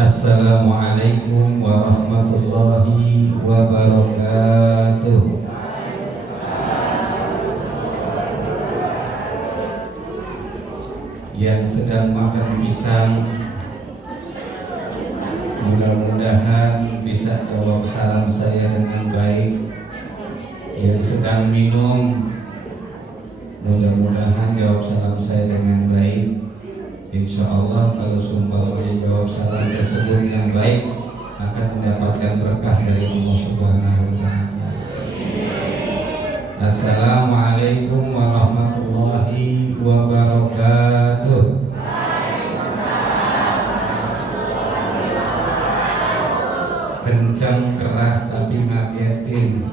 Assalamualaikum warahmatullahi wabarakatuh. Yang sedang makan pisang, mudah-mudahan bisa jawab salam saya dengan baik. Yang sedang minum, mudah-mudahan jawab salam saya dengan baik. Insya Allah kalau seumpamanya jawab salam tersebut yang baik, akan mendapatkan berkah dari Allah Subhanahu wa Ta'ala. Assalamualaikum warahmatullahi wabarakatuh. Kencang keras tapi ngagetin.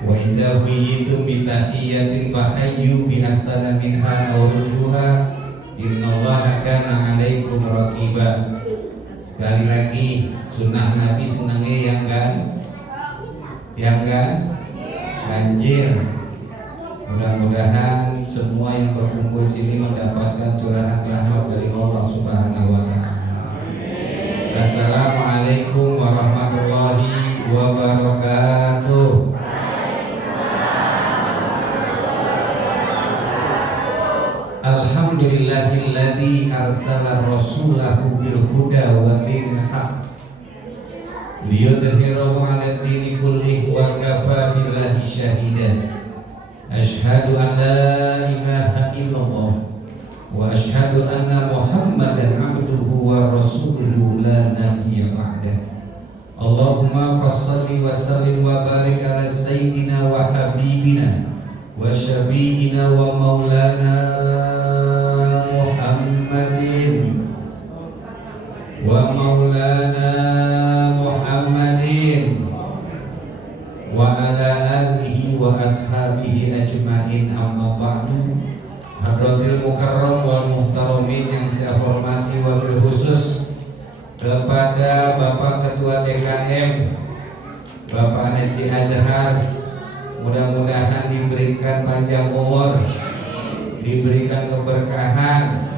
Wa idza huyitum bi tahiyatin fahayyu bi ahsana minha aw rudduha innallaha kana 'alaikum raqiba. Sekali lagi, sunnah Nabi senangnya yang kan? Yang kan? Banjir. Mudah-mudahan semua yang berkumpul sini mendapatkan curahan rahmat dari Allah Subhanahu wa Ta'ala. Assalamualaikum warahmatullahi wabarakatuh. Alhamdulillahilladzi arsala rasulahu bil huda wa dinil haq liyudhhirahu 'alad dini kullih wa kafa billahi shahida. Asyhadu an la ilaha illallah wa asyhadu anna Muhammadan 'abduhu wa rasuluhu la nabiyya ba'dah. Allahumma fassalli wa sallim wa barik ala sayyidina wa habibina wa syafi'ina wa maulana Muhammadin wa maulana Muhammadin wa ala alihi wa ashabihi ajma'in, amma ba'du. Hadratil mukarram wal muhtaramin yang saya hormati, wabil khusus kepada Bapak Ketua DKM Bapak Haji Azhar, mudah-mudahan diberikan panjang umur, diberikan keberkahan,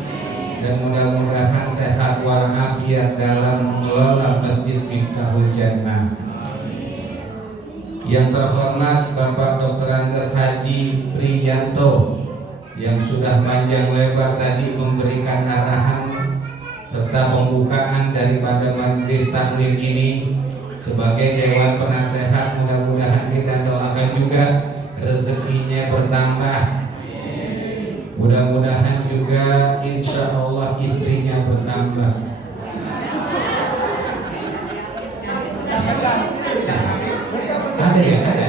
dan mudah-mudahan sehat walafiat dalam mengelola Masjid Miftahul Jannah. Yang terhormat Bapak Dr. Andes Haji Priyanto yang sudah panjang lebar tadi memberikan arahan serta pembukaan daripada majelis taklim ini sebagai dewan penasehat. Mudah-mudahan kita doakan juga rezekinya bertambah. Mudah-mudahan juga insya Allah istrinya bertambah. Ada ya? Ada?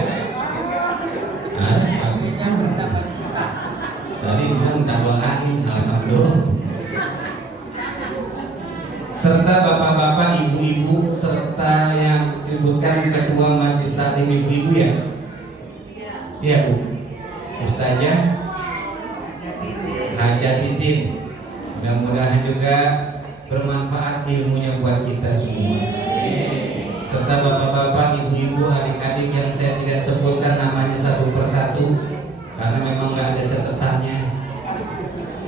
Ada? Habisan. Tadi bilang tak doain, alhamdulillah. Serta bapak-bapak, ibu-ibu, serta yang disebutkan ketua majelis taklim ibu-ibu ya? Iya Bu. Ustazah Haja Titin, mudah-mudahan juga bermanfaat ilmunya buat kita semua. Serta bapak-bapak, ibu-ibu, adik-adik yang saya tidak sebutkan namanya satu persatu karena memang nggak ada catatannya.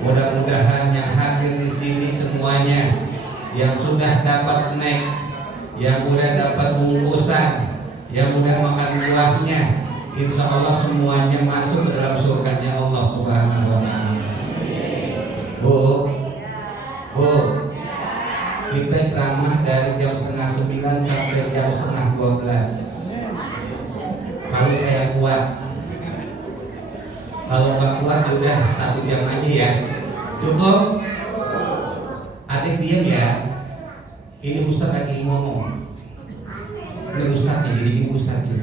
Mudah-mudahan yang hadir di sini semuanya, yang sudah dapat snack, yang udah dapat bungkusan, yang udah makan buahnya, insya Allah semuanya masuk ke dalam surganya Allah Subhanahu wa Ta'ala. Bu, kita ceramah dari jam 8:30 sampai jam 11:30. Kalau saya kuat, kalau nggak kuat udah 1 jam aja ya. Cukup? Adik diam ya. Ini Ustaz lagi ngomong. Ini Ustaznya, jadi ini Ustaznya.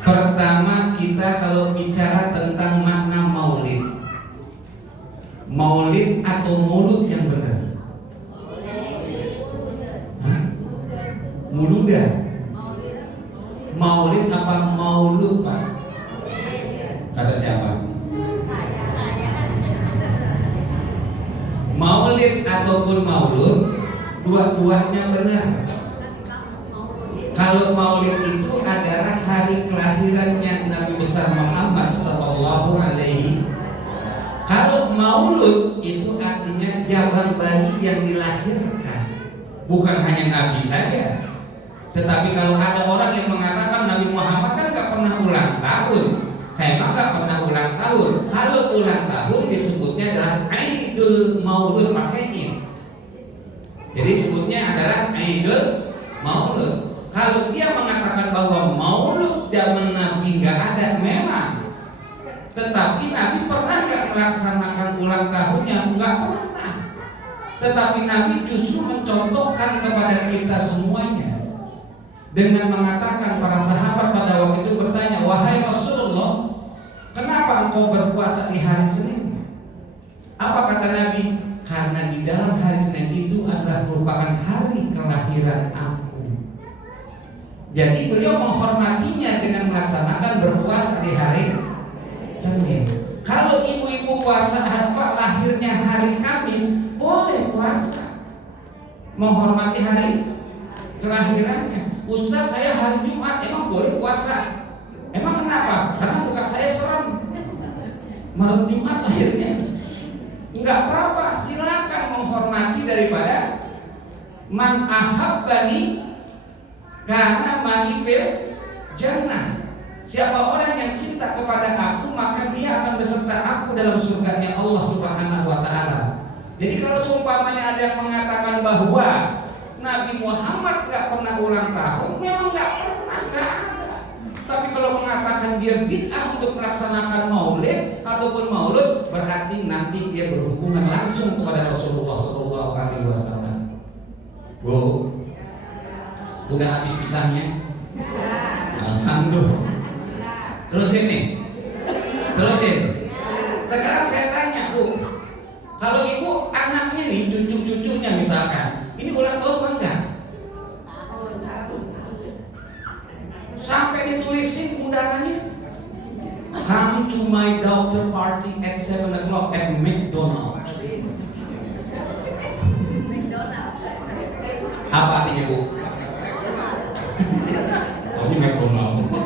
Pertama, kita kalau bicara tentang makna maulid, maulid atau mulut yang benar? Hah? Muludan. Maulid apa maulud Pak? Kata siapa? Maulid ataupun maulud, dua-duanya benar. Kalau maulid itu adalah hari kelahirannya Nabi besar Muhammad sallallahu alaihi. Kalau maulud itu artinya jaban bayi yang dilahirkan. Bukan hanya Nabi saja. Tetapi kalau ada orang yang mengatakan Nabi Muhammad kan gak pernah ulang tahun, emang gak pernah ulang tahun. Kalau ulang tahun disebutnya adalah Aidul Maulud, makanya. Jadi sebutnya adalah Aidul Maulud. Kalau dia mengatakan bahwa Maulud zaman Nabi nggak ada, memang. Tetapi Nabi pernah nggak melaksanakan ulang tahunnya? Nggak pernah. Tetapi Nabi justru mencontohkan kepada kita semuanya dengan mengatakan, para sahabat pada waktu itu bertanya, wahai Rasulullah, kenapa engkau berpuasa di hari Senin? Apa kata Nabi? Karena di dalam hari Senin itu adalah merupakan hari kelahiran aku. Jadi beliau menghormatinya dengan melaksanakan berpuasa di hari Senin. Kalau ibu-ibu puasa lahirnya hari Kamis, boleh puasa, menghormati hari kelahirannya. Ustaz, saya hari Jumat, emang boleh puasa? Emang kenapa? Karena bukan saya serem, malam Jumat lahirnya. Enggak apa-apa, silakan menghormati daripada man ahabbani karena ma'ifil jannah. Siapa orang yang cinta kepada aku, maka dia akan beserta aku dalam surganya Allah Subhanahu wa ta'ala. Jadi kalau seumpamanya ada yang mengatakan bahwa Nabi Muhammad gak pernah ulang tahun, memang gak pernah, gak ada. Tapi kalau mengatakan dia bid'ah untuk melaksanakan maulid ataupun maulud, berarti nanti dia berhubungan langsung kepada Rasulullah SAW. Bu, udah habis pisangnya? Alhamdulillah. Terusin. Sekarang saya tanya, Bu, kalau ibu anaknya nih, cucu-cucunya misalkan, ini ulang tahun apa enggak? Sampai ditulisin undangannya, come to my daughter party at 7 o'clock at McDonald's. Apa artinya, Bu? Oh, ini McDonald's.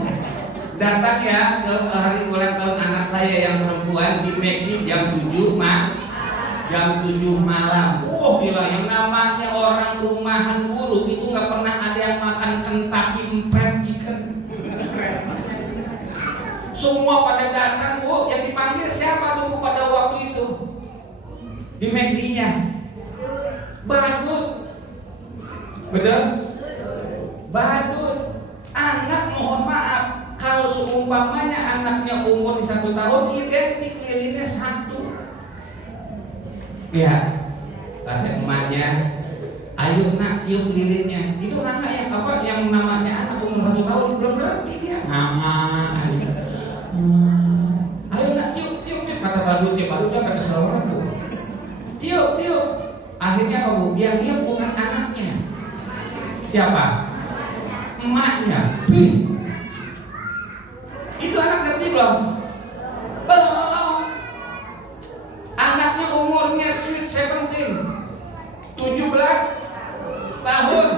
Datang ya ke hari ulang tahun anak saya yang perempuan di McD jam 7 malam. Oh gila, yang namanya orang rumahan guru itu nggak pernah ada yang makan Kentucky Fried Chicken. Semua pada datang, Bu. Yang dipanggil siapa tuh pada waktu itu di McD-nya? Badut. Betul? Badut. Anak, mohon maaf, kalau seumpamanya anaknya umur 1 tahun, identik lilinnya 1. Ya, kata emaknya, ayo nak tiup lilinnya. Itu anak yang apa? Yang namanya anak umur 1 tahun belum ngerti dia. Mama, ayo nak tiup. Kata badutnya pada kesel banget, Bu. Tiup. Akhirnya Bu, yang dia bukan anaknya. Siapa? Emaknya. Itu anak ngerti belum? Belum. Anaknya umurnya sweet 17 tahun.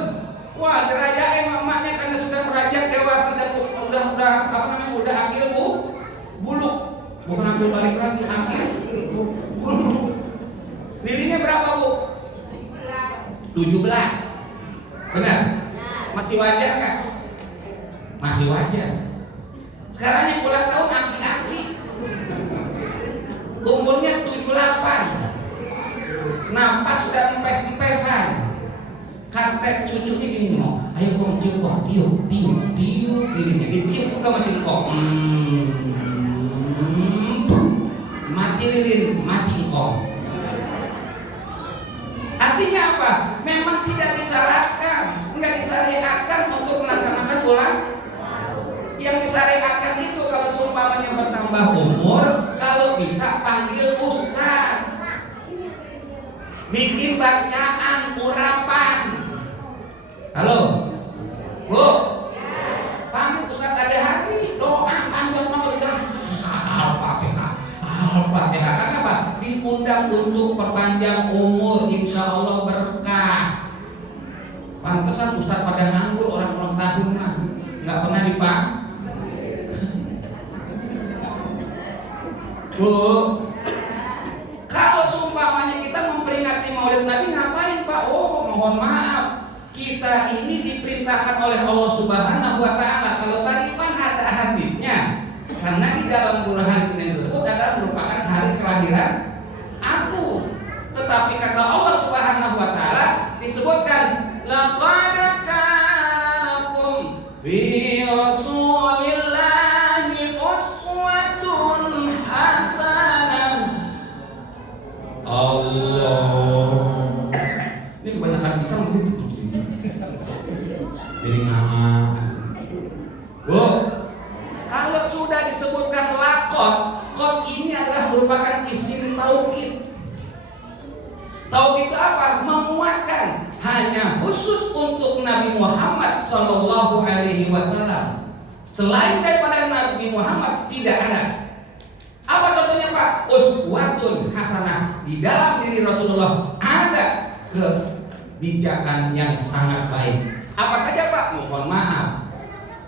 Wah, dirayain mamanya karena sudah beranjak dewasa dan udah akil, Bu. Buluk. Bukan akil balik lagi, akil buluk. Lilinnya berapa, Bu? 17. Benar? Masih wajar kan? Masih wajar. Sekarang yang ulang tahun aki-aki, umurnya 78, napas sudah empes-empesan. Kata cucunya gini, ayo kong tiup dirinya, ditiup juga masih kok. Mati lilin, mati kong. Artinya apa? Memang tidak disyariatkan, nggak disyariatkan untuk melaksanakan ulang. Yang disyariatkan itu kalau seumpamanya bertambah umur, kalau bisa panggil ustaz, bikin bacaan urapan. Halo, Bu, panggil ustaz ada hari doa panjang banget udah Al-Fatihah. Kenapa? Diundang untuk perpanjang umur, insya Allah berkah. Pantesan ustaz pada nganggur, orang ulang tahun mah nggak pernah Bu, mohon maaf, kita ini diperintahkan oleh Allah Subhanahu wa taala. Kalau tadi kan ada hadisnya, karena di dalam bulan hari Senin tersebut adalah merupakan hari kelahiran aku. Tetapi kata Allah Subhanahu wa taala disebutkan laqad kana lakum fi rasulillahi uswatun hasanah. Allah. Ini kebanyakan bisa begitu. Jadi ngamak. Bu, kalau sudah disebutkan lakot, kot ini adalah merupakan isim taukid. Taukid itu apa? Menguatkan. Hanya khusus untuk Nabi Muhammad Sallallahu Alaihi Wasallam. Selain daripada Nabi Muhammad tidak ada. Apa contohnya Pak? Uswatun hasanah. Di dalam diri Rasulullah ada kebijakan yang sangat baik. Apa saja Pak? Mohon maaf,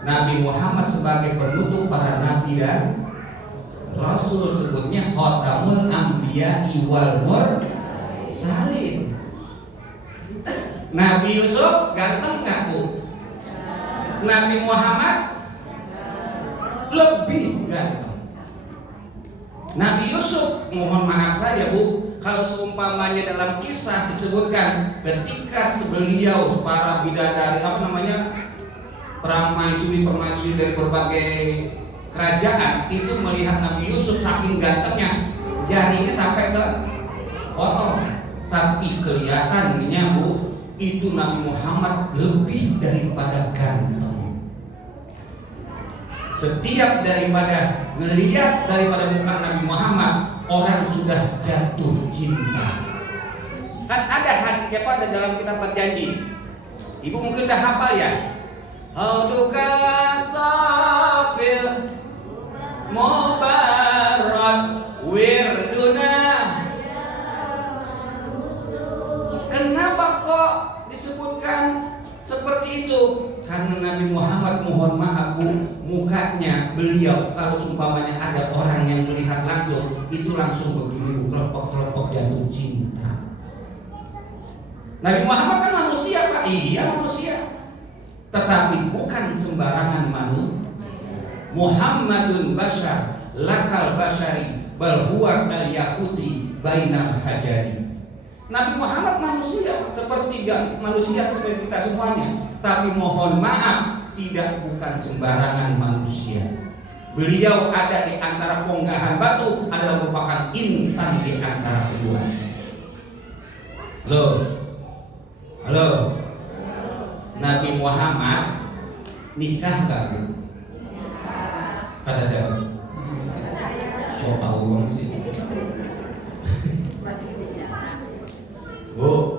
Nabi Muhammad sebagai penutup para nabi dan rasul, sebutnya Khatamul Anbiya wal Mursalin. Nabi Yusuf ganteng nggak Bu? Nabi Muhammad lebih ganteng. Nabi Yusuf, mohon maaf saja Bu, kalau seumpamanya dalam kisah disebutkan ketika beliau para bidadari permaisuri dari berbagai kerajaan itu melihat Nabi Yusuf saking gantengnya jarinya sampai ke potong, tapi kelihatannya Bu itu Nabi Muhammad lebih daripada ganteng. Setiap daripada melihat daripada muka Nabi Muhammad, orang sudah jatuh cinta. Kan ada hadis apa dalam kitab Perjanji. Ibu mungkin udah hafal ya. Hauduka safil mubarak wirduna. Kenapa kok disebutkan seperti itu? Karena Nabi Muhammad, mohon maaf Bu, mukanya beliau kalau sumpamanya ada orang yang melihat langsung, itu langsung begini Bu, kelompok-kelompok jatuh cinta. Nabi Muhammad kan manusia Pak, iya manusia, tetapi bukan sembarangan manusia. Muhammadun bashar lakal bashari bal huwa kal yaquti bainal hajari. Nabi Muhammad manusia seperti manusia seperti kita semuanya, tapi mohon maaf bukan sembarangan manusia. Beliau ada di antara ponggahan batu, adalah merupakan intan di antara kedua. Halo. Nabi Muhammad nikah nggak Bu? Kata siapa? So tahu banget sih. Bu,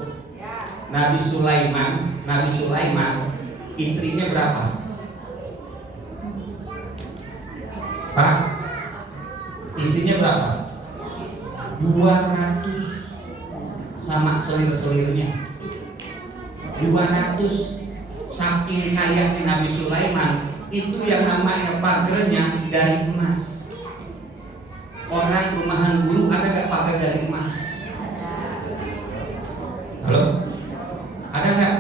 Nabi Sulaiman istrinya berapa? Pak, istrinya berapa? 200 sama selir-selirnya. 200. Saking kayanya Nabi Sulaiman, itu yang namanya pagernya dari emas. Orang rumahan guru ada gak pagar dari emas? Halo? Ada gak?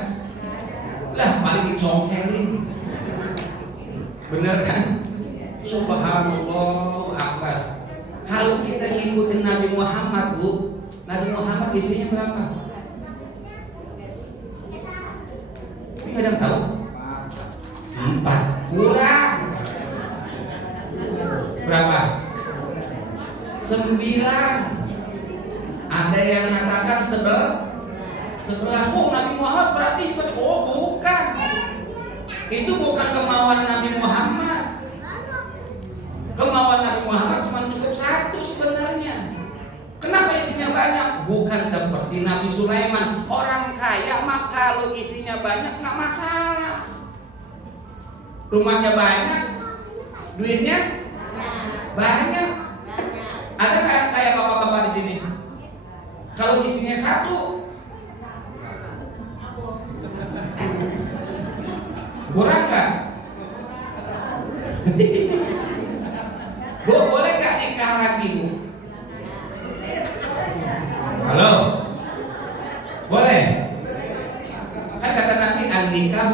Lah paling dicongkelin. Bener kan? Subhanallah akbar. Kalau kita ikutin Nabi Muhammad Bu, Nabi Muhammad istrinya berapa? Ini ada yang tahu? 4 kurang. Berapa? 9. Ada yang mengatakan 11. Oh, Nabi Muhammad berarti bukan. Itu bukan kemauan Nabi Muhammad. Kemauan Nabi Muhammad cuma cukup 1 sebenarnya. Kenapa isinya banyak? Bukan seperti Nabi Sulaiman. Orang kaya mah kalau isinya banyak nggak masalah. Rumahnya banyak, duitnya banyak. Ada kayak bapak-bapak di sini. Kalau isinya 1 kurang nggak? Bu, boleh nggak nikah lagi Bu? Halo, boleh?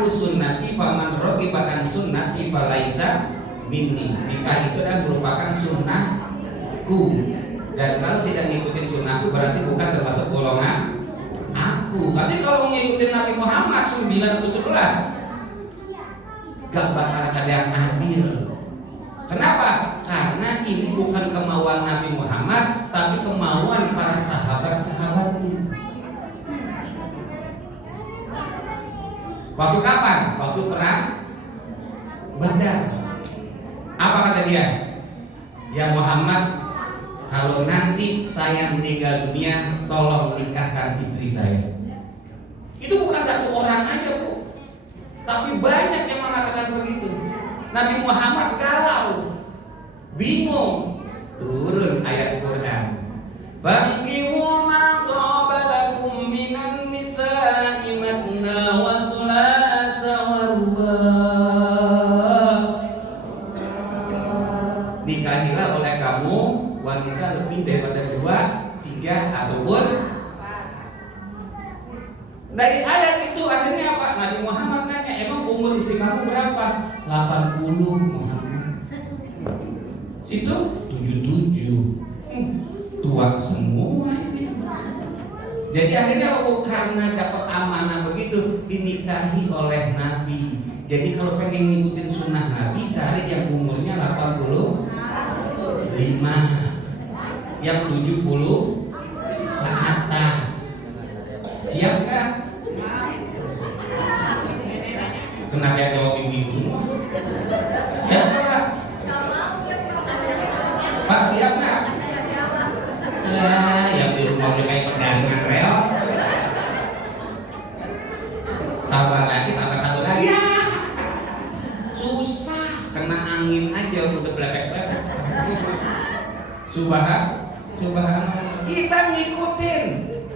nikah sunnati faman raghiba an sunnati falaisa minni. Nikah itu adalah merupakan sunnahku, dan kalau tidak ngikutin sunnahku berarti bukan termasuk golongan aku. Tapi kalau ngikutin Nabi Muhammad 911 gak bakalan ada yang adil. Kenapa? Karena ini bukan kemauan Nabi Muhammad, tapi kemauan para sahabat-sahabatnya. Waktu kapan? Waktu perang Badar. Apa kata dia? Ya Muhammad, kalau nanti saya meninggal dunia, tolong nikahkan istri saya. Itu bukan satu orang aja, Bu, tapi banyak yang mengatakan begitu. Nabi Muhammad galau, bingung, turun ayat Quran. Fankihu ma taba lakum minan nisa'i masna wa thulatha wa ruba'. Nikahilah oleh kamu wanita lebih daripada 2, 3 ataupun. Dari ayat itu akhirnya apa? Nabi Muhammad nanya, emang umur istri kamu berapa? 80 Muhammad. Situ 77. Tua semua ini. Jadi akhirnya karena dapat amanah begitu dinikahi oleh Nabi. Jadi kalau pengen ngikutin sunnah Nabi, cari yang umurnya 85, yang 70 ke atas. Siap nggak? Kenapa yang jawab ibu-ibu semua? Siap nggak? Pak siap nggak? Ya, yang di rumah udah kayak pendaringan reot. Tambah lagi, tambah satu lagi. Ya, susah. Kena angin aja udah belepek-belepek. Subhanallah. Kita ngikutin.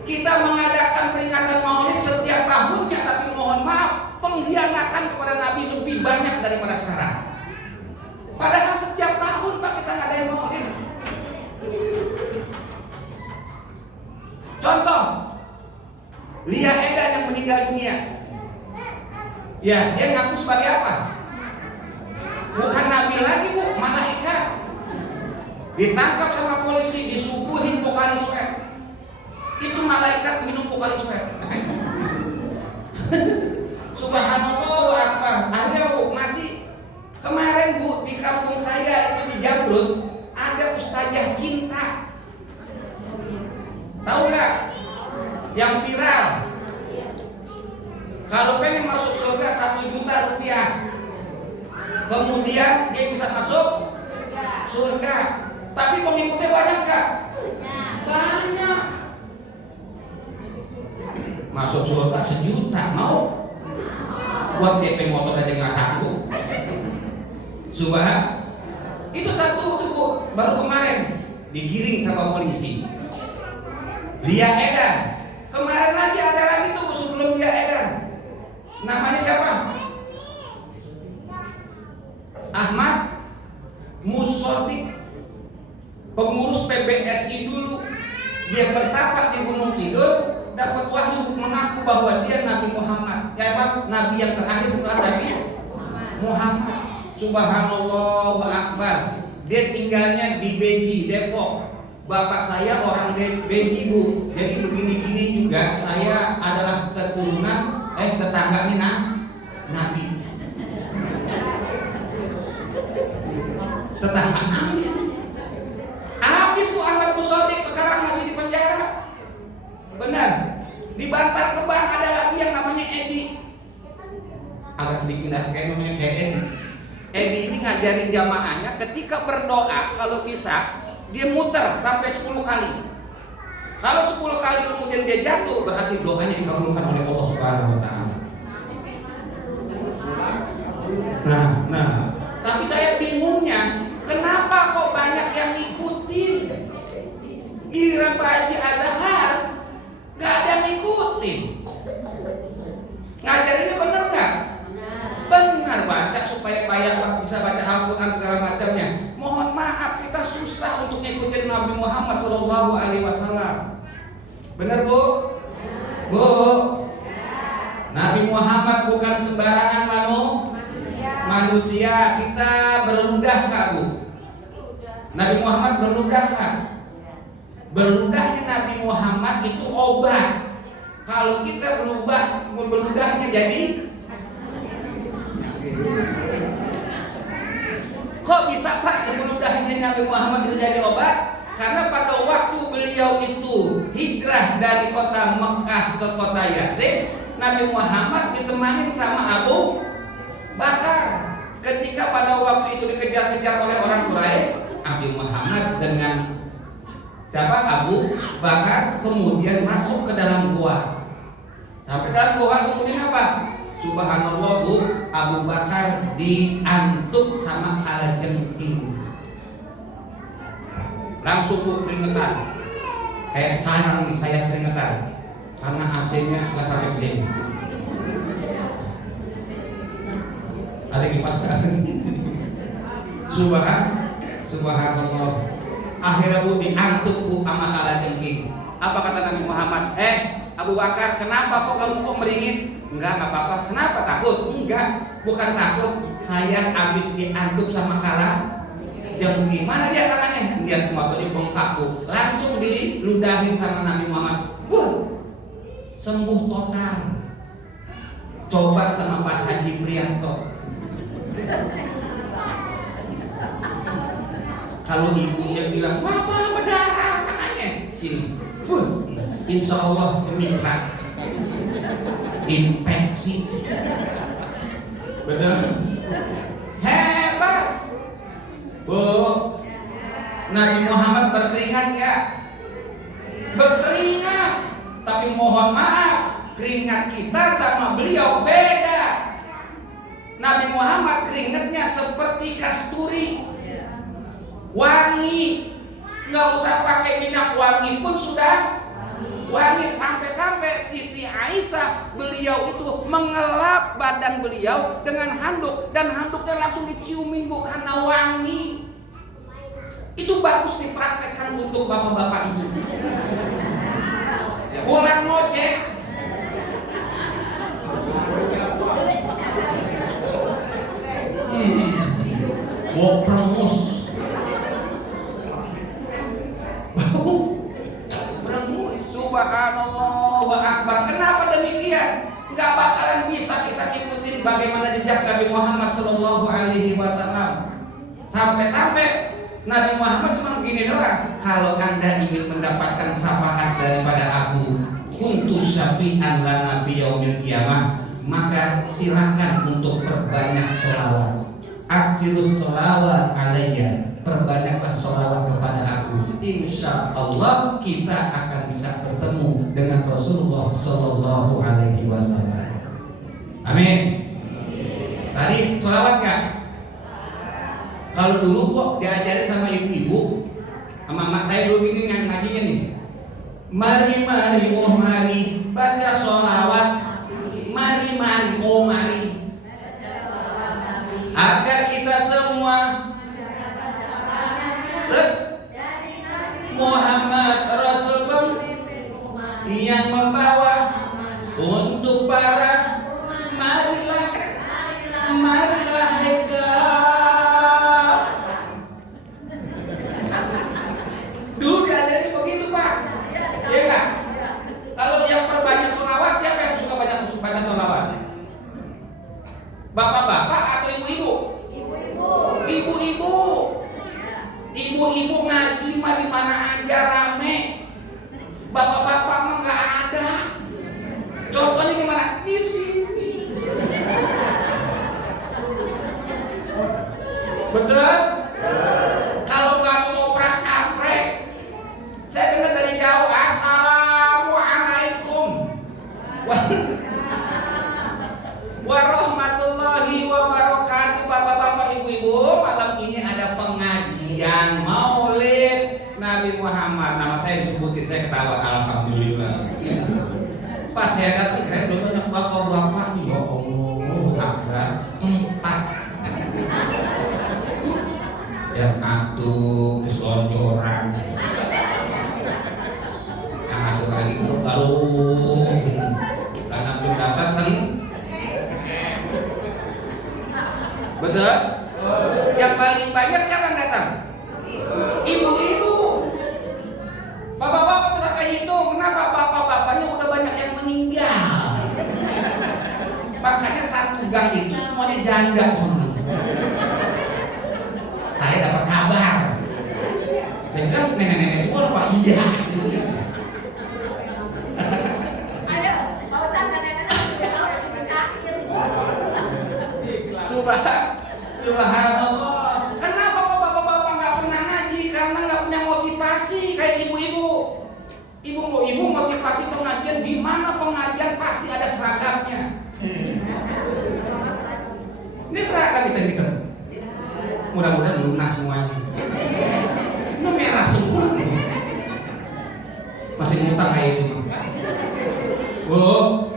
Kita mengadakan peringatan Maulid setiap tahunnya, tapi mohon maaf, pengkhianatan kepada Nabi lebih banyak daripada sekarang. Padahal setiap tahun Pak kita ngadain Maulid. Contoh, Lia Edan yang meninggal dunia. Ya, dia ngaku sebagai apa? Bukan Nabi lagi, Bu, malaikat. Ditangkap sama polisi, disuguhin Pokali Sweat. Itu malaikat minum Pokali Sweat. Subhanallah wa akbar. Akhirnya Bu mati. Kemarin Bu di kampung saya itu di Jamrut ada ustazah cinta. Tahu nggak? Yang viral. Kalau pengen masuk surga 1 juta rupiah, kemudian dia bisa masuk surga. Tapi pengikutnya banyak nggak? Banyak. Masuk surga 1 juta mau? Buat DP motor aja nggak sanggup. Subhan. Itu satu tuh Bu, baru kemarin digiring sama polisi. Lia Edan. Kemarin lagi ada lagi tuh sebelum Lia Edan. Namanya siapa? Ahmad Musodik, pengurus PBSI dulu. Dia bertapa di Gunung Kidul, dapat wahyu mengaku bahwa dia Nabi Muhammad. Nabi yang terakhir setelah Nabi Muhammad. Subhanallah wa akbar. Dia tinggalnya di Beji, Depok. Bapak saya orang Beji, Bu. Jadi begini-gini juga saya adalah keturunan tetangga nih Nabi. Tetangga Nabi. Habis tuh Ahmad Musodik sekarang masih di penjara. Benar. Di Bantar Gebang ada lagi yang namanya Edi. Agak sedikit kayak namanya kayak Edi. Edi ini ngajarin jamaahnya ketika berdoa kalau bisa dia muter sampai 10 kali. Kalau 10 kali kemudian dia jatuh berarti doanya dikabulkan oleh Allah Subhanahu wa taala. Nah, tapi saya bingungnya kenapa kok banyak yang ngikutin? Giliran Pak Haji Azhar nggak ada yang ngikutin. Ngajarinnya bener nggak? Benar, baca supaya bisa baca Al-Quran segala macamnya. Mohon maaf, kita susah untuk ngikutin Nabi Muhammad SAW. Benar Bu? Bu? Nabi Nabi Muhammad bukan sembarangan manusia. Kita berludah nggak Bu? Nabi Muhammad berludah nggak? Berludahnya Nabi Muhammad itu obat. Kalau kita berludahnya jadi kok bisa Pak berludahnya Nabi Muhammad itu jadi obat? Karena pada waktu beliau itu hijrah dari kota Mekah ke kota Yathrib, Nabi Muhammad ditemani sama Abu Bakar. Ketika pada waktu itu dikejar-kejar oleh orang Quraisy, Nabi Muhammad dengan siapa? Abu Bakar kemudian masuk ke dalam gua. Sampai dalam gua kemudian apa? Subhanallah Bu, Abu Bakar diantuk sama kalajengking. Langsung Bu keringetan. Kayak sekarang nih saya keringetan karena AC-nya nggak sampai ke sini. Ada kipas Subhanallah. Akhirnya Bu diantuk Bu sama kalajengking. Apa kata Nabi Muhammad? Abu Bakar, kenapa kamu meringis? Enggak apa-apa. Kenapa takut? Enggak, bukan takut. Saya habis diantuk sama kalajengking. Mana dia tangannya? Dia waktu di bengkak Bu. Langsung diludahin sama Nabi Muhammad. Sembuh total. Coba sama Pak Haji Prianto. Kalau ibunya bilang, "Bapak berdarah tangannya." Sini. Insya Allah keminta infeksi. Benar? Hebat. Bu, Nabi Muhammad berkeringat ya? Berkeringat. Tapi mohon maaf, keringat kita sama beliau beda. Nabi Muhammad keringatnya seperti kasturi, wangi. Nggak usah pakai minyak wangi pun sudah wangi. Sampai-sampai Siti Aisyah beliau itu mengelap badan beliau dengan handuk, dan handuknya langsung diciumin Bu karena wangi. Itu bagus dipraktekkan untuk bapak-bapak ibu. Pulang ngojek bau perengus, bau perengus. Subhanallah wa akbar. Kenapa demikian? Nggak bakalan bisa kita ikutin bagaimana jejak Nabi Muhammad Sallallahu Alaihi Wasallam. Sampai-sampai Nabi Muhammad cuma begini doang. Kalau Anda ingin mendapatkan syafaat daripada aku, kuntu syafi'an lana fi yaumil qiyamah, maka silakan untuk perbanyak sholawat. Aksirus sholawat alayya, perbanyaklah sholawat kepada aku. Insya Allah kita akan bisa bertemu dengan Rasulullah Sallallahu Alaihi Wasallam. Amin. Tadi sholawat gak? Kalau dulu kok diajarin sama ibu-ibu, sama mak saya dulu gini ngajinya nih. Mari oh mari baca sholawat. Mari oh mari, agar kita semua terus Muhammad Rasul yang membawa untuk para marilah dulu diajarin begitu Pak, ya kan? Kalau yang perbanyak sholawat, siapa yang suka banyak baca sholawat? Bapak-bapak atau ibu-ibu? Ibu-ibu. Ibu-ibu ngaji mah di mana aja rame. Bapak-bapak mah nggak ada. Contohnya gimana? Di sini. Betul? Kalau nggak ngoprak-aprek, saya dengar dari jauh, Assalamualaikum warahmatullahi wabarakatuh. Bapak-bapak, ibu-ibu, malam ini ada pengajian Maulid Nabi Muhammad. Nama saya disebutin, saya ketawa, alhamdulillah. Pas saya datang, kira belum banyak bapak-bapak. Ya Allah, akbar 4. Yang atuh diselonjoran, yang atuh lagi baru karena belum dapat Betul? Yang paling banyak siapa yang datang? Ibu-ibu. Bapak-bapak bisa kehitung kenapa bapak-bapaknya udah banyak yang meninggal. Makanya satu gang itu semuanya janda. Saya dapat kabar. Saya bilang nenek-nenek semua Pak, iya. Subhanallah. Kenapa kok bapak-bapak nggak pernah ngaji? Karena nggak punya motivasi kayak ibu-ibu. Ibu motivasi pengajian, di mana pengajian pasti ada seragamnya. Ini seragam kita. Mudah-mudahan lunas semuanya. Ini merah semua. Masih ngutang kayak itu. Bu.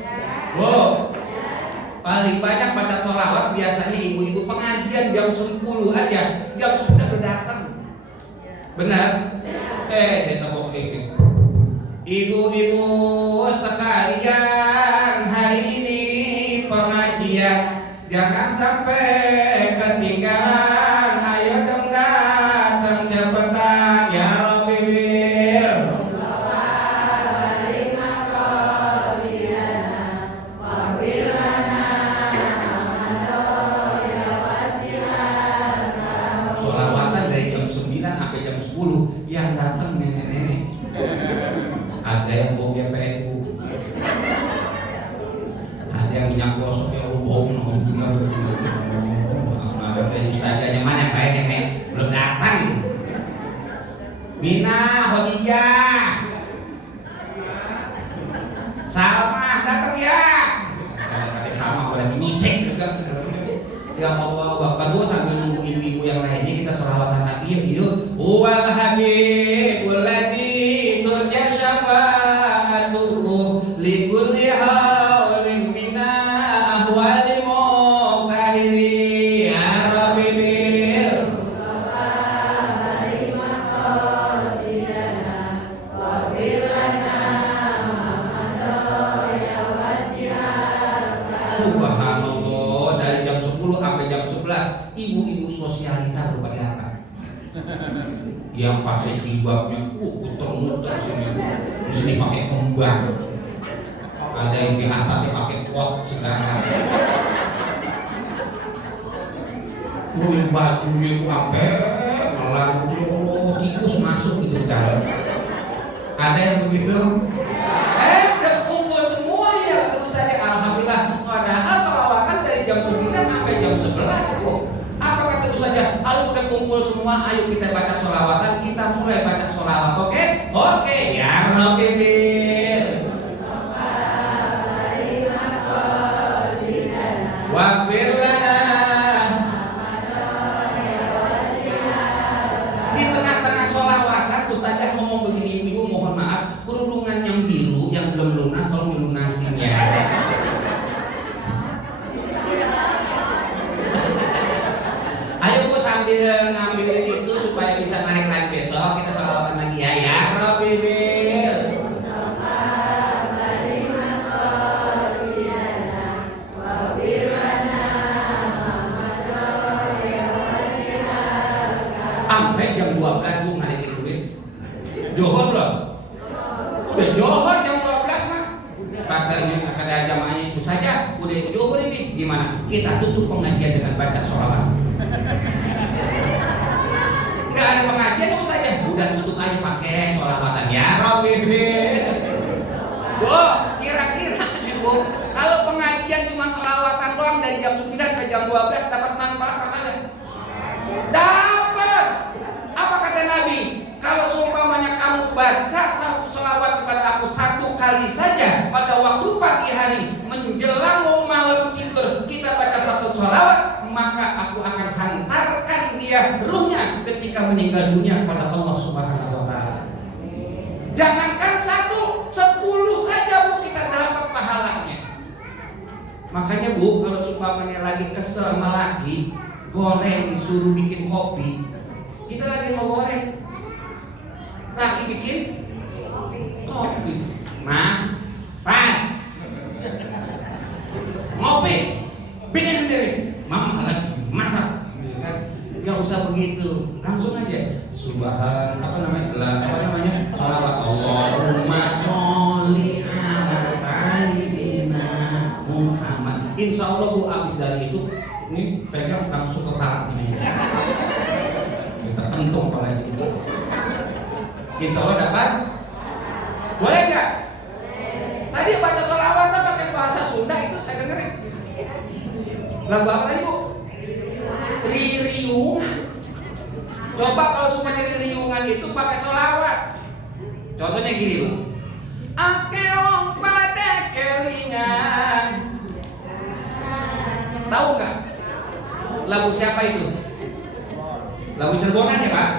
Paling banyak baca sholawat biasanya ibu-ibu pengajian jam 10 aja, jam 9 udah datang. Benar? Ibu-ibu sekalian, hari ini pengajian jangan sampai ketinggalan. Ayo dong datang cepetan ya Rabbil. Sholawatan dari jam 9 sampai jam 10 yang datang nenek-nenek. Ada yang bawa GPU, ada yang minyak gosok, ya Allah bau ada ustazahnya mana yang baik nenek belum datang. Mina, Khadijah, Salma datang ya. Kata sama lagi ngecek juga. Ya Allah, Bapak sambil nunggu ibu-ibu yang lainnya kita sholawatan lagi yuk. Wal habibul ladzi turja syafa'atuhu likulli haulin mina ahwali muqtahili ya Rabbil. Subhanallah, dari jam 10 sampai jam 11 ibu-ibu sosialita berpada yang pakai jilbabnya, muter-muter sini, di sini pakai kembang, ada yang di atasnya pakai pot segala, yang bajunya itu sampai melalui tikus masuk gitu dalam, ada yang begitu, udah kumpul semua ya terus tadi alhamdulillah, padahal sholawatan dari jam 9 sampai jam 11 bu. Apa kata saja, kalau udah kumpul semua, ayo kita baca sholawatan, kita mulai baca sholawat, oke? Oke, ya Rabbil. Waghfir lana. Di tengah-tengah sholawatan, ustazah ngomong begini, ibu mohon maaf, kerudungan yang biru yang belum lunas, tolong dilunasin ya. Sambil ngambilin itu supaya bisa naik lagi besok kita sholawatan lagi ya Rabbil. Sampai jam 12 bu narikin duit. Johor belum? Udah johor jam 12 mah. Katanya kata jamaahnya itu saja udah johor ini gimana? Kita tutup pengajian dengan baca sholawat. Nggak ada pengajian tuh saja, udah tutup aja pakai sholawatan ya Rabbil. Bu, kira-kira nih bu, kalau pengajian cuma sholawatan doang dari jam 9 sampai jam 12 dapat manfaat apa kagak? Dapat. Apa kata Nabi? Kalau seumpamanya kamu baca satu sholawat kepada aku satu kali saja pada waktu pagi hari menjelang mau malam tidur kita baca satu sholawat, maka aku akan hantarkan dia ruhnya ketika meninggal dunia kepada Allah Subhanahu wa Ta'ala. Jangankan 1, 10 saja bu kita dapat pahalanya. Makanya bu, kalau seumpamanya lagi kesel sama laki goreng disuruh bikin kopi, kita lagi mau goreng, laki bikin kopi, nah, pan, ngopi, bikin sendiri, mama lagi masak tambahan apa namanya salawat Allahumma sholli ala sayyidina Muhammad. Insya Allah Bu, habis dari itu ini pegang langsung ke kepala ini. Kita pentung kepala ini. Insya Allah dapat. Boleh nggak? Tadi baca sholawat pakai bahasa Sunda itu saya dengerin. Lagu apa tadi Bu? Ririungan. Coba kalau supaya ririungan itu pakai sholawat. Contohnya gini Bu. Akeong pada kelingan. Tahu nggak? Lagu siapa itu? Lagu Cirebonan ya Pak?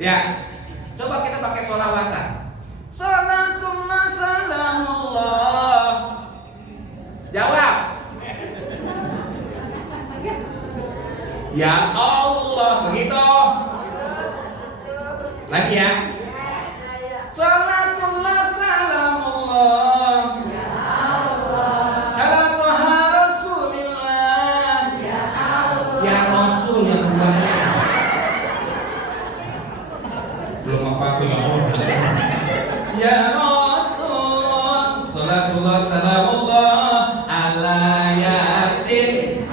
Ya. Coba kita pakai sholawatan. Salatullah salamullah. Jawab. Ya Allah, begitu. Lagi ya. Salatullah salamullah. Ya Allah. Ala Toha Rasulillah. Ya Allah. Ya Rasul yang banyak. Belum apa-apa ya Allah. Ya Rasul. Salatullah salamullah ala Yasin.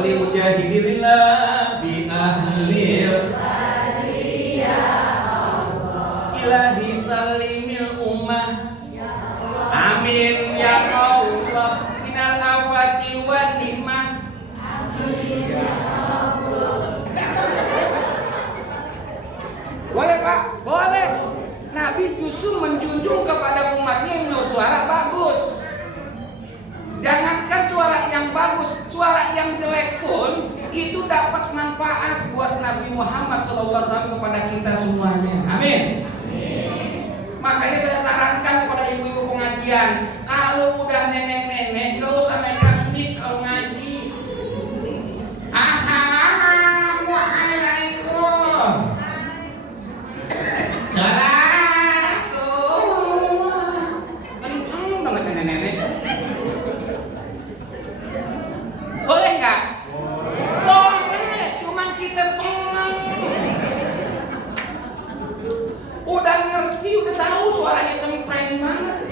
Mujahidirillah bi ahlil ilahi salimil ummah. Amin ya Allah minal afati wa nimah. Amin ya Allah. Boleh Pak? Boleh. Nabi justru menjunjung kepada umatnya yang suara bagus. Jangankan suara yang bagus, suara yang jelek pun itu dapat manfaat buat Nabi Muhammad SAW kepada kita semuanya. Amin. Makanya saya sarankan kepada ibu-ibu pengajian, kalau udah nenek-nenek gak usah megang mic kalau ngaji. Assalamualaikum. Salatullah. Kenceng banget nenek-nenek. Boleh nggak? Boleh, cuman kita tenang. Udah ngerti, udah tahu suaranya cempreng banget.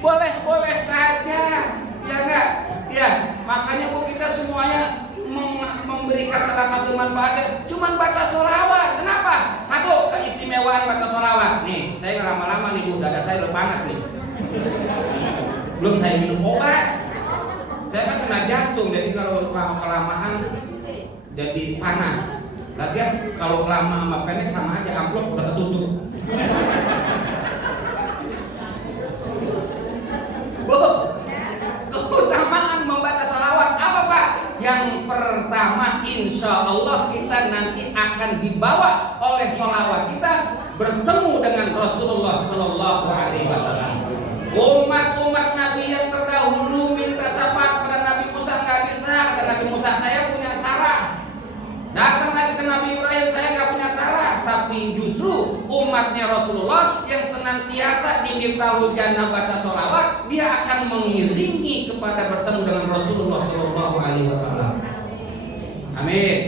Boleh saja, ya nggak? Ya, makanya Bu kita semuanya memberikan salah satu manfaatnya, cuman baca sholawat. Kenapa? Satu, keistimewaan baca sholawat. Nih, saya nggak lama-lama nih Bu, dada saya udah panas nih. Belum saya minum obat. Saya kan kena jantung, jadi kalau kelamaan jadi panas. Lagian kalau lama sama pendek sama aja, amplop udah ketutup. Bu, keutamaan membaca salawat apa Pak? Yang pertama, insya Allah kita nanti akan dibawa oleh salawat kita bertemu dengan Rasulullah Sallallahu Alaihi Wasallam. Umat-umat Nabi yang terdahulu minta syafaat pada Nabi Musa nggak bisa. Kata Nabi Musa, saya punya salah. Datang lagi ke Nabi Ibrahim, saya nggak punya salah. Tapi justru umatnya Rasulullah yang senantiasa di Miftahul Jannah baca sholawat, dia akan mengiringi kepada bertemu dengan Rasulullah Sallallahu Alaihi Wasallam. Amin.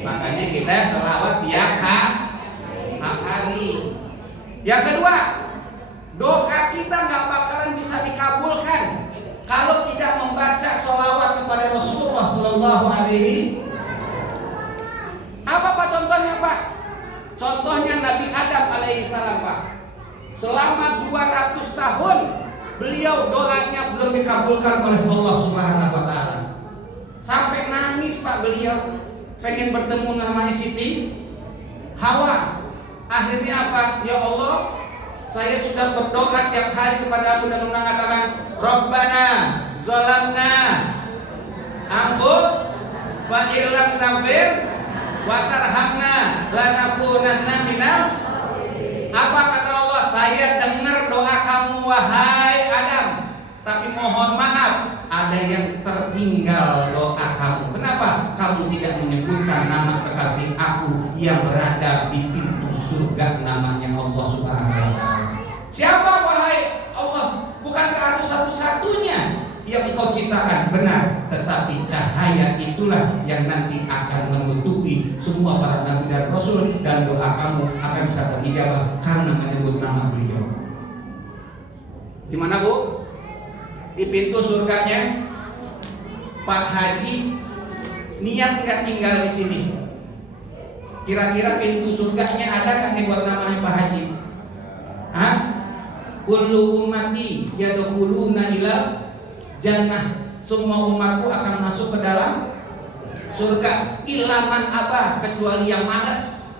Makanya kita sholawat tiap hari. Yang kedua, doa kita nggak bakalan bisa dikabulkan kalau tidak membaca sholawat kepada Rasulullah Sallallahu Alaihi. Apa Pak contohnya Pak? Contohnya Nabi Adam alaihissalam Pak. Selama 200 tahun beliau doanya belum dikabulkan oleh Allah Subhanahu Wa Taala. Sampai nangis Pak beliau pengen bertemu namanya Siti Hawa. Akhirnya apa? Ya Allah, saya sudah berdoa tiap hari kepada Aku dan mengatakan Rabbana zalamna anfusana wa illam taghfir wa tarhamna lanakunanna minal. Apa kata Allah? Saya dengar doa kamu wahai Adam, tapi mohon maaf ada yang tertinggal doa kamu. Kenapa? Kamu tidak menyebutkan nama kekasih Aku yang berada di pintu surga, nama engkau ciptakan, benar, tetapi cahaya itulah yang nanti akan menutupi semua para nabi dan rasul, dan doa kamu akan bisa terijabah karena menyebut nama beliau. Gimana Bu? Di pintu surganya Pak Haji niat nggak tinggal di sini? Kira-kira pintu surganya ada nggak nih buat namanya Pak Haji? Hah? Kullu ummati yadkhuluna ila jannah. Semua umatku akan masuk ke dalam surga. Ilaman apa? Kecuali yang malas.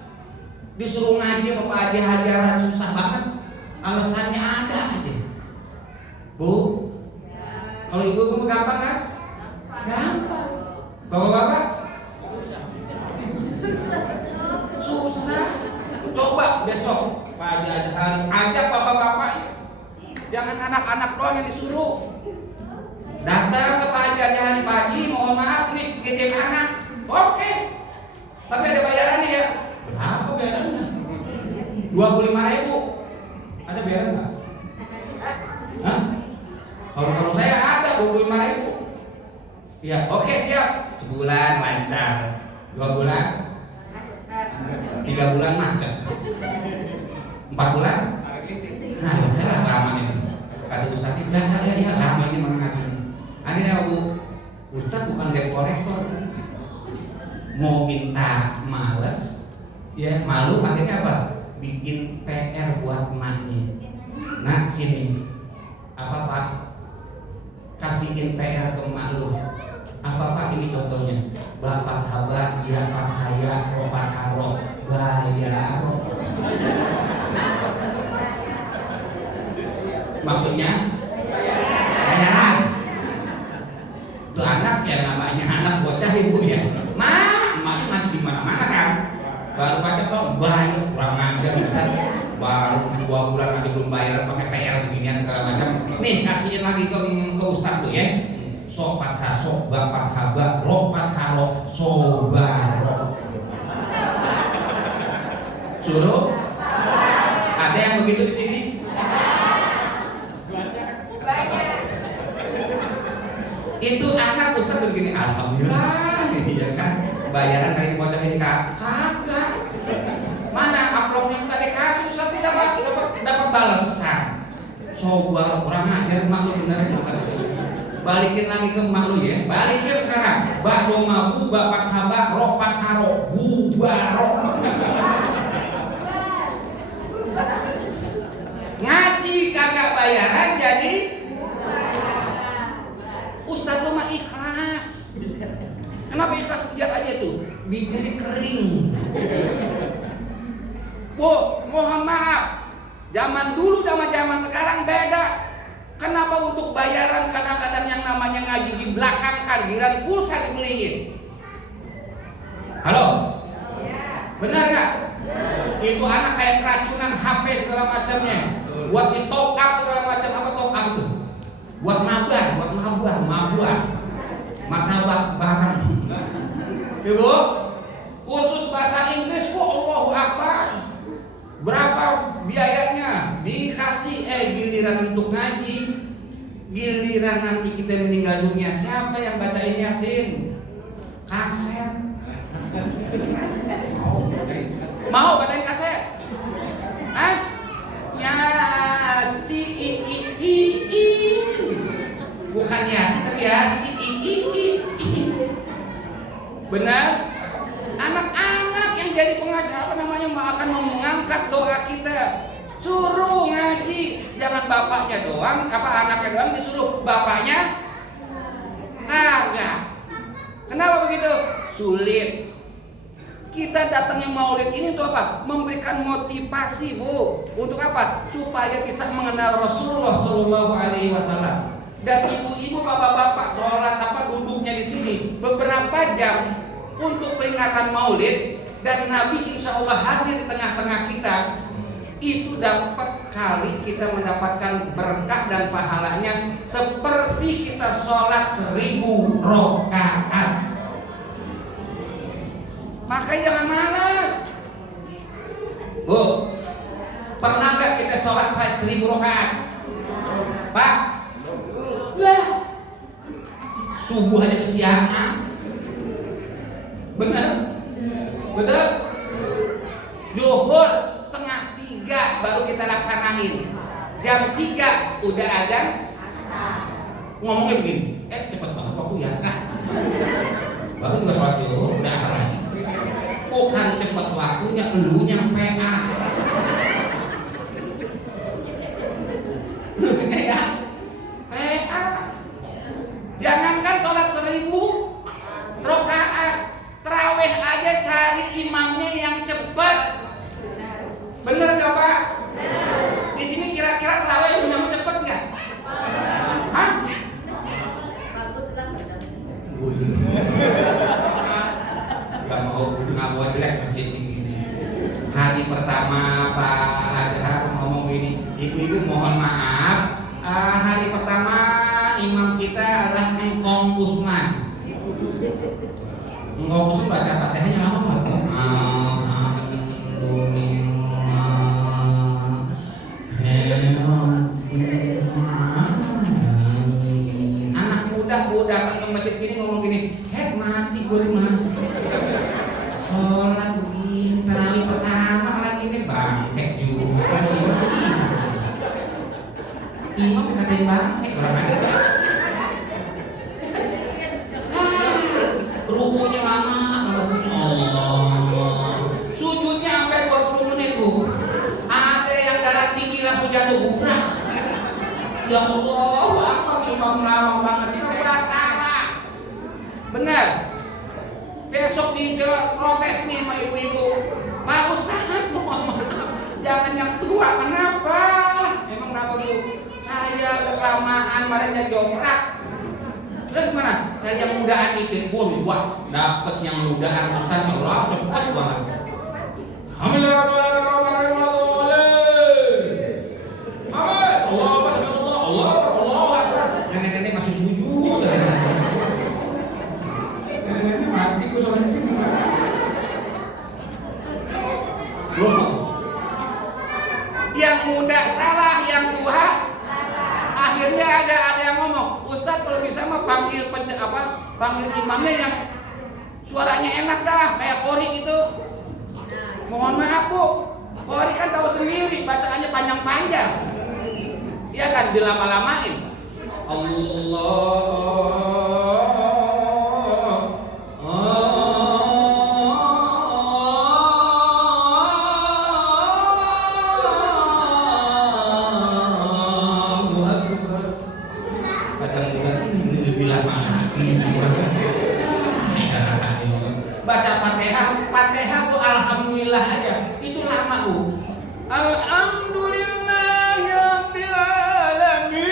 Disuruh ngaji sama Pak Haji Hajaran susah banget. Alasannya ada aja. Bu, kalau ibu gampang kan? Gampang. Bapak-bapak? Susah. Coba besok Pak Haji Hajaran ajak bapak-bapak. Jangan anak-anak doang yang disuruh. Datang ke Pak Haji Hajaran, Pak Haji mohon maaf nih nitip anak. Oke. Tapi ada bayarannya ya. Berapa bayarannya? 25.000. Ada bayaran nggak? Hah? Kalau saya ada 25.000. Ya, oke siap. Sebulan lancar. 2 bulan? 3 bulan macet. 4 bulan? Nah, ya lama ini. Kata Ustaznya, udah ya lama ini mengaji. Akhirnya Ustaz bukan debt collector. Mau minta males, ya malu, akhirnya apa? Bikin PR buat emaknya. Nah sini, apa Pak? Kasihin PR ke emak lu. Apa Pak ini contohnya? Bapak haba, ya Pak haya, ropat haro, bayar. Maksudnya bayaran. Itu anak yang namanya anak bocah ibu ya. Emaknya mati di mana-mana kan. Baru baca kok bayar, kurang ajar Ustaz. Baru 2 bulan nanti belum bayar pakai PR beginian segala macam. Nih kasihin lagi ke Ustaz tuh ya. Sopat hasok, bapak haba, ropat haro, sobaro. Suruh? Ada yang begitu di sini? Banyak. Itu anak Ustaz begini, alhamdulillah, ya kan? Bayaran dari bocah ini kagak. Mana amplopnya nggak dikasih, Ustaz tidak dapat balasan. Sobar kurang ajar mak lu benerin. Balikin lagi ke emak lu ya. Balikin sekarang. Baklo mabu, bapak haba, ropat haro, bubaro. Ngaji kagak bayaran jadi Ustaz lu mah ikhlas. Kenapa ikhlas? Lihat aja tuh, bibirnya kering. Bu, mohon maaf. Zaman dulu sama zaman sekarang beda. Kenapa untuk bayaran kadang-kadang yang namanya ngaji di belakang kan, giliran pulsa dibeliin? Halo? Benar nggak? Itu anak kayak keracunan HP segala macamnya. Buat di top up segala macam. Apa top up itu? Buat mabuah. Martabak bahan. Ibu, kursus bahasa Inggris kok Allahu Akbar. Berapa biayanya? Dikasih giliran untuk ngaji. Giliran nanti kita meninggal dunia, siapa yang bacain Yasin? Kaset. Mau bacain kaset? Hah? Yasin. Bukan Yasin tapi Yasin. Benar? Anak-anak yang jadi pengajar akan mengangkat doa kita. Suruh ngaji, jangan bapaknya doang, anaknya doang disuruh, bapaknya kagak. Kenapa begitu? Sulit. Kita datangnya maulid ini untuk apa? Memberikan motivasi, Bu. Untuk apa? Supaya bisa mengenal Rasulullah Shallallahu Alaihi Wasallam. Dan ibu-ibu, bapak-bapak, sholat duduknya di sini beberapa jam untuk peringatan maulid, dan Nabi insya Allah hadir di tengah-tengah kita. Itu dapat kali kita mendapatkan berkah dan pahalanya seperti kita sholat 1000 rakaat. Makanya jangan malas. Bu, pernah nggak kita sholat 1000 rakaat? Pak? Lah, subuh aja kesiangan. Bener? Bener? Zuhur 2:30 baru kita laksanain. Jam 3 udah azan. Ngomongnya begini, cepet banget waktu ya. Baru juga sholat zuhur udah asar lagi. Bukan cepet waktunya, elunya PA. Elunya ya PA. Jangankan sholat 1000 rakaat, tarawih aja cari imamnya yang cepat. Bener gak Pak? Di sini kira-kira tarawih imamnya cepet nggak? Hah? Gak mau jelek masjid ini. Hari pertama Pak Adha ngomong gini, ibu-ibu mohon maaf, hari pertama imam kita adalah Engkong Usman. Engkong Usman baca Fatihahnya lama banget. Anak muda datang ke masjid gini ngomong gini, mati gue mah. Sholat begini, tarawih pertama lagi nih bangkek juga imam dikatain bangkek berapa? Rukunya lama, Allah. Sujudnya sampai 20 menit Bu. Ada yang darah tinggi langsung jatuh burak. Ya Allah, apa imam lama banget, serba salah. Benar. Besok dia protes nih sama ibu-ibu. Pak Ustaz, mohon maaf, jangan yang tua. Kenapa? Emang kenapa Bu? Saya udah kelamaan, badannya jongkrak. Terus gimana? Saya yang mudaan dikit pun, wah, dapet yang mudaan Ustaz, Allah cepet banget. Alhamdulillah, nenek-nenek masih sujud. Nenek-nenek mati, gue sholat di sini. Yang muda salah, yang tua akhirnya ada yang ngomong, Ustadz kalau bisa mah panggil imamnya yang suaranya enak dah, kayak Kori gitu. Mohon maaf Bu, Kori kan tahu sendiri bacaannya panjang-panjang. Iya kan, dilama-lamain. Baca Fatihah tuh alhamdulillah aja. Itu lama Bu. Alhamdulillahirabbil alamin.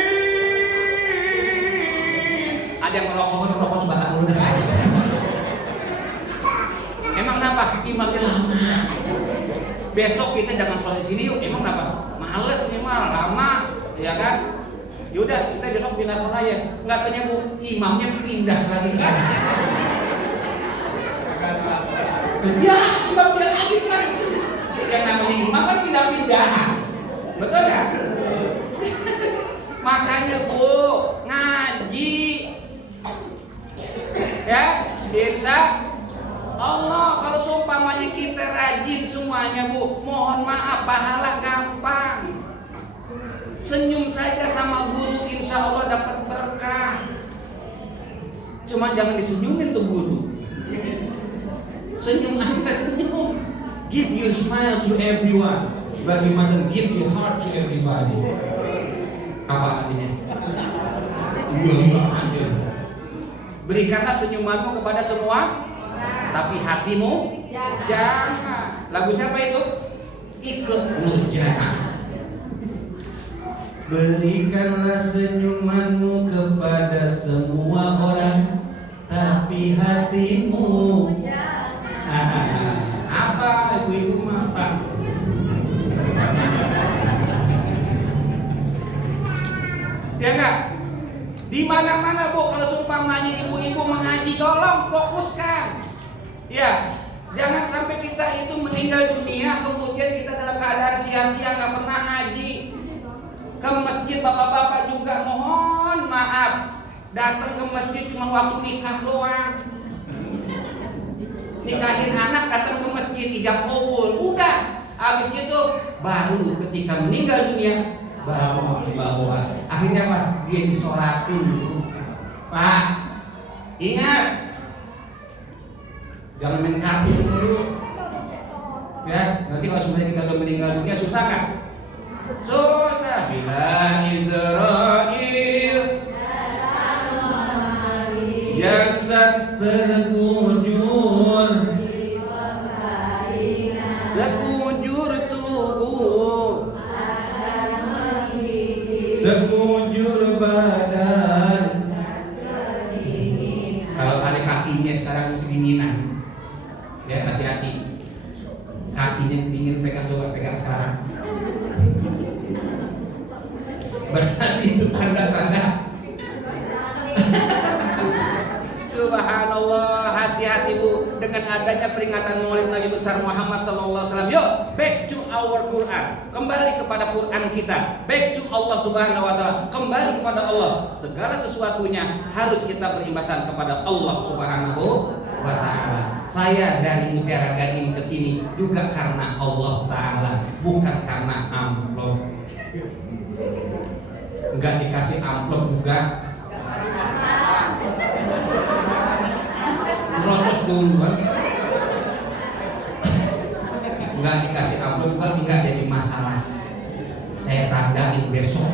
Ada yang merokok sebatang dulu dah. Emang kenapa? Imamnya lama. Besok kita jangan sholat di sini yuk. Emang kenapa? Males nih mah lama, ya kan? Yaudah kita besok pindah sholat ya. Nggak tanya Bu, imamnya pindah lagi. Ya, imam bilang lagi kan. Yang namanya imam kan pindah-pindahan. Betul kan? Makanya Bu, ngaji. Ya, insya Allah kalau seumpamanya kita rajin semuanya Bu, mohon maaf pahala gampang. Senyum saja sama guru, insya Allah dapat berkah. Cuma jangan disenyumin tuh guru. Senyum Anda senyum. Give your smile to everyone, but you mustn't give your heart to everybody. Apa artinya? Iya aja. Berikanlah senyumanmu kepada semua, tapi hatimu jangan. Lagu siapa itu? Ikut Nurjana. Berikanlah senyumanmu kepada semua orang, tapi hatimu apa ibu-ibu apa? Ya enggak? Di mana-mana Bu, kalau seumpamanya ibu-ibu mengaji, tolong fokuskan. Ya, jangan sampai kita itu meninggal dunia kemudian kita dalam keadaan sia-sia nggak pernah ngaji. Ke masjid bapak-bapak juga mohon maaf. Datang ke masjid cuma waktu nikah doang. Nikahin anak datang ke masjid ijab kabul, udah. Habis itu baru ketika meninggal dunia baru dibawa. Akhirnya apa? Dia disolatin dulu. Pak, ingat jangan main kartu dulu. Ya, nanti kalau sebenarnya kita udah meninggal dunia susah kan? Susah. Bila Israel jasad terkujur sekujur tubuh sekujur badan. Kalau ada kakinya sekarang kedinginan, ya hati-hati. Kakinya kedinginan, pegang sekarang. Berarti itu tanda-tanda. Subhanallah, hati-hati Bu dengan adanya peringatan Maulid Nabi besar Muhammad SAW. Yuk, back to our Quran. Kembali kepada Quran kita. Back to Allah Subhanahu wa taala. Kembali kepada Allah. Segala sesuatunya harus kita berimbasan kepada Allah Subhanahu wa taala. Saya dari Mutiara Gading ke sini juga karena Allah taala, bukan karena amplop. Enggak dikasih amplop juga protes duluan. Enggak dikasih amplop juga enggak jadi masalah. Saya tandain besok.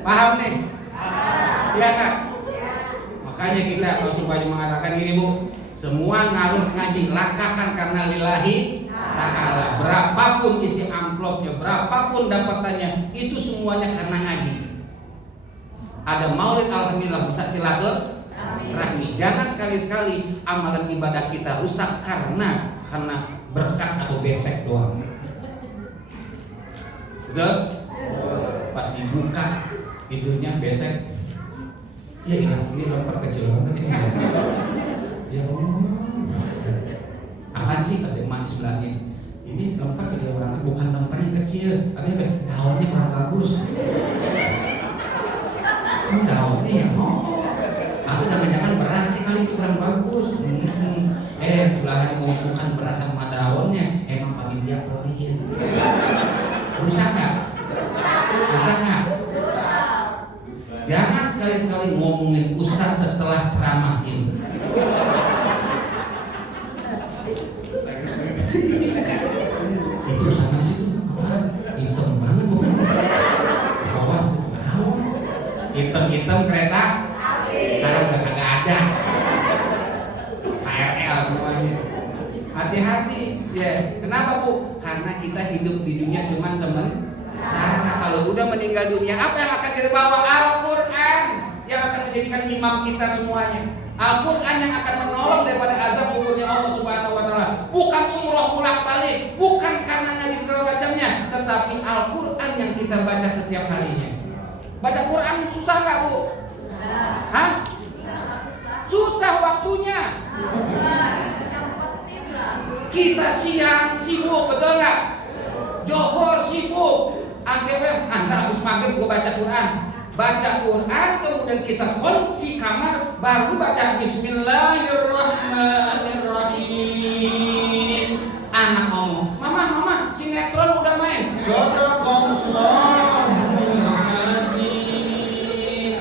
Paham nih? Iya kan? Makanya kita kalau supaya mengatakan gini Bu, semua harus ngaji, lakukan karena lillahi ta'ala. Berapapun isi amplopnya, berapapun dapatannya, itu semuanya karena ngaji. Ada maulid alhamdulillah bisa silaturahmi. Jangan sekali-sekali amalan ibadah kita rusak karena berkat atau besek doang. Betul? Pas dibuka itunya besek. Ya ilah, ini lemper kecil banget ini. Ya Allah. Apaan sih kata emak di sebelahnya? Ini lemper kecil banget, bukan lemper yang kecil. Apa daunnya kurang bagus. Daunnya ya aku jangan-jangan beras nih kali itu kurang bagus. Sebelahnya mau bukan beras sama daunnya, emang panitia pelit. Rusak nggak? Rusak nggak? Jangan sekali-sekali ngomongin ustaz setelah ceramah ini. Itu sama di situ apa? Hitam banget bukan? Awas. Hitam kereta. Sekarang udah kagak ada. KRL semuanya. Hati-hati. Ya. Kenapa Bu? Karena kita hidup di dunia cuma sementara. Kalau udah meninggal dunia, apa yang akan kita bawa? Al-Quran yang akan menjadikan imam kita semuanya. Al-Quran yang akan menolong daripada azab kuburnya Allah Subhanahu wa taala. Bukan umroh bolak-balik, bukan karena ngaji segala macamnya, tetapi Al-Quran yang kita baca setiap harinya. Baca Quran susah nggak Bu? Hah? Susah waktunya. Kita siang sibuk, betul nggak? Johor sibuk. Akhirnya antara habis maghrib gue baca Quran. Baca Quran, kemudian kita kunci kamar, baru baca Bismillahirrahmanirrahim. Anak ngomong, Mama, sinetron udah main. Sadaqallahul azim.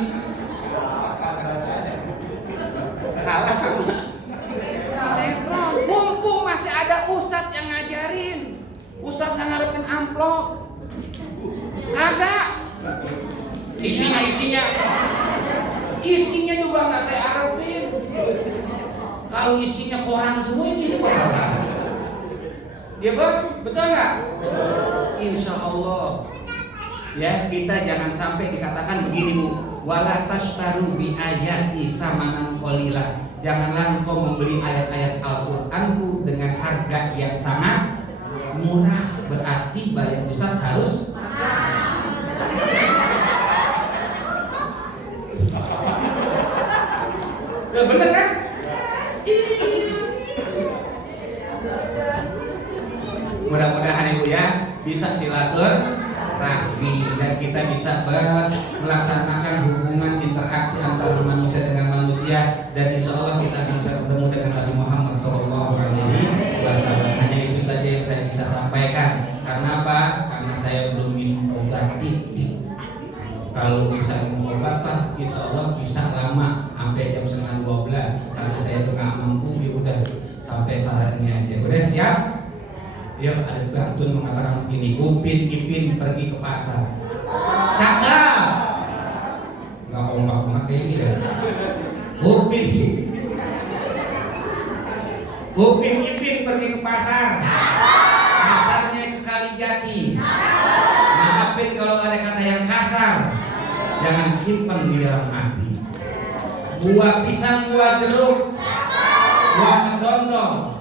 Kalah sama sinetron. Mumpung masih ada ustadz yang ngajarin. Ustadz nggak ngarepin amplop. Kagak. Isinya juga nggak saya harapin. Kalau isinya koran semua, isinya koran. Ya betul nggak? Insya Allah. Ya kita jangan sampai dikatakan begini Bu. Wala tashtaru bi ayati samanan qalila. Janganlah engkau membeli ayat-ayat Al-Qur'anku dengan harga yang sangat murah. Berarti bayar ustaz harus ya bener kan? Iya. mudah-mudahan Ibu ya bisa silaturahmi dan kita bisa melaksanakan hubungan interaksi antara manusia dengan manusia, dan insya Allah kita akan bisa bertemu dengan Nabi Muhammad SAW. Hanya itu saja yang saya bisa sampaikan. Karena apa? Karena saya belum minum obat titik. Kalau misalnya mau obat Pak, insya Allah bisa lama sampai jam 11:30. Karena saya tuh nggak mampu, ya udah sampai saat ini aja. Udah siap? Yuk, ada Bantun mengatakan begini, Upin Ipin pergi ke pasar. Cakap. Nggak kompak banget kayak ini ya. Upin Ipin pergi ke pasar. Pasarnya ke Kalijati. Maafin kalau ada kata yang kasar. Jangan simpan di dalam hati. Buah pisang, buah jeruk, buah kedondong.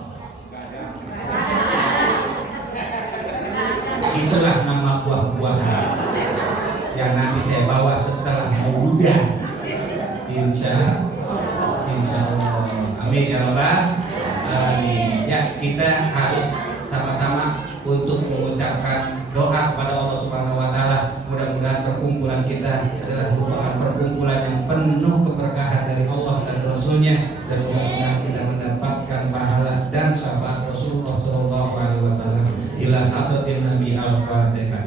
Itulah nama buah-buahan yang nanti saya bawa setelah mengudang. Insya Allah. Amin ya Rabbal alamin. Ya, kita harus sama-sama untuk mengucapkan doa kepada Allah Subhanahu wa taala. Mudah-mudahan perkumpulan kita adalah merupakan perkumpulan yang penuh keberkahan dari Allah dan Rasul-Nya, dan mudah-mudahan kita mendapatkan pahala dan syafaat Rasulullah sallallahu alaihi wasallam. Ila hadratin Nabi al-Fatihah.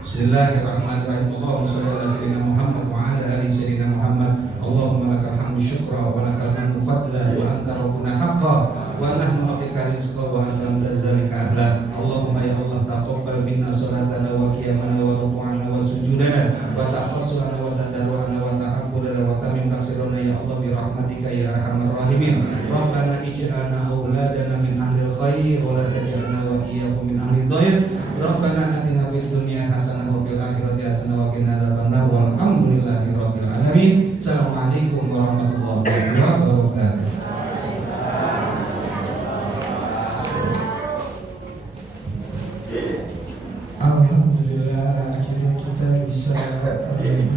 Bismillahirrahmanirrahim. Allahumma shalli ala sayyidina Muhammad wa ala ali sayyidina Muhammad. Allahumma lakal hamdu syukra wa lakal hamdu fadla wa anta rabbuna haqqan wa nahnu abika rizqa wa anta mutazalika ahlan. Allahumma ya Allah taqabbal minna salatana wa qiyamana wa ruku'ana wa sujudana wa tafassulana wa tadarruana wa ta'abbudana wa tamim taksirana ya Allah bi rahmatika ya arhamar rahimin. Rabbana ij'alna auladana min ahlil khair wa la taj'alna wa iyyakum min ahlid dhair.